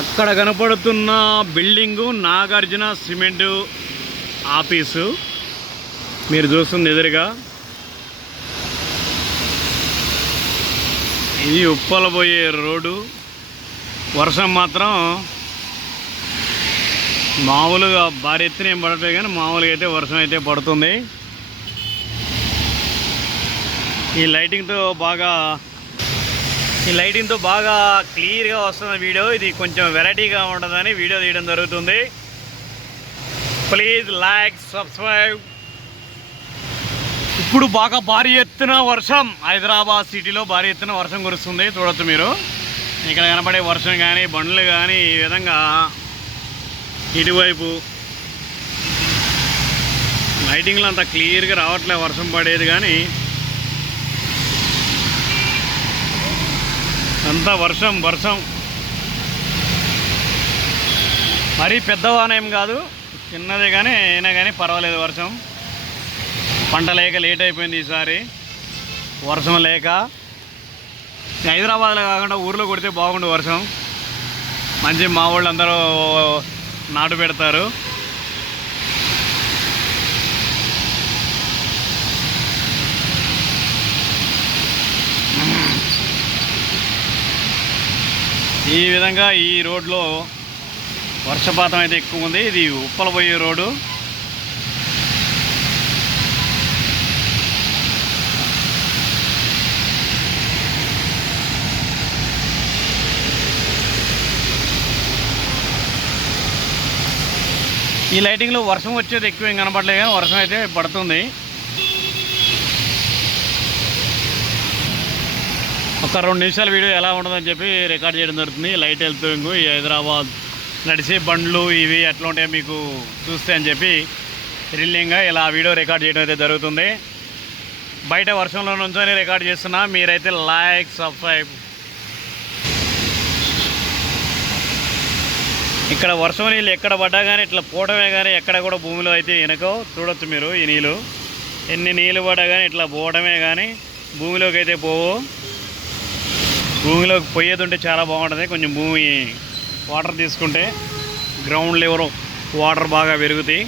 అక్కడ కనపడుతున్న building Nagarjuna cement office మీరు చూస్తుంది ఎదురుగా. ఇది ఉప్పల పోయే రోడ్డు. వర్షం మాత్రం మామూలుగా భారీ ఎత్తున ఏం పడట్లేదు, కానీ మామూలుగా అయితే వర్షం అయితే పడుతుంది. ఈ లైటింగ్తో బాగా క్లియర్గా వస్తున్న వీడియో. ఇది కొంచెం వెరైటీగా ఉంటుందని వీడియో తీయడం జరుగుతుంది. Please like, subscribe. ఇప్పుడు బాగా భారీ ఎత్తున వర్షం, హైదరాబాద్ సిటీలో భారీ ఎత్తున వర్షం కురుస్తుంది. చూడొచ్చు మీరు ఇక్కడ కనపడే వర్షం కానీ బండ్లు కానీ ఈ విధంగా ఇటువైపు లైటింగ్లో అంత క్లియర్గా రావట్లేదు వర్షం పడేది, కానీ అంతా వర్షం. మరీ పెద్దవాన ఏం కాదు, చిన్నదే, కానీ అయినా కానీ పర్వాలేదు వర్షం. పంట లేక లేట్ అయిపోయింది ఈసారి వర్షం లేక. హైదరాబాద్లో కాకుండా ఊర్లో కొడితే బాగుండు వర్షం. మంచి మా వాళ్ళు అందరూ నాటు పెడతారు. ఈ విధంగా ఈ రోడ్లో వర్షపాతం అయితే ఎక్కువ ఉంది. ఇది ఉప్పల పోయే రోడ్డు. ఈ లైటింగ్లో వర్షం వచ్చేది ఎక్కువ ఏం కనపడలేదు, కానీ వర్షం అయితే పడుతుంది. ఒక 2 నిమిషాల వీడియో ఎలా ఉంటుందని చెప్పి రికార్డ్ చేయడం జరుగుతుంది. లైట్ వెళ్తూ ఈ హైదరాబాద్ నడిచే బండ్లు ఇవి ఎట్లా ఉంటాయో మీకు చూస్తే అని చెప్పి థ్రిల్లింగ్గా ఇలా వీడియో రికార్డ్ చేయడం అయితే జరుగుతుంది. బయట వర్షంలో నుంచొని రికార్డ్ చేస్తున్నా. మీరైతే లైక్, సబ్స్క్రైబ్. ఇక్కడ వర్షం నీళ్ళు ఎక్కడ పడ్డా కానీ ఇట్లా పోవడమే, కానీ ఎక్కడ కూడా భూమిలో అయితే వెనకో. చూడొచ్చు మీరు ఈ నీళ్ళు ఎన్ని నీళ్ళు పడ్డా కానీ ఇట్లా పోవడమే, కానీ భూమిలోకి అయితే పోవు. భూమిలోకి పోయేది ఉంటే చాలా బాగుంటుంది. కొంచెం భూమి వాటర్ తీసుకుంటే గ్రౌండ్ లెవెల్ వాటర్ బాగా పెరుగుతాయి.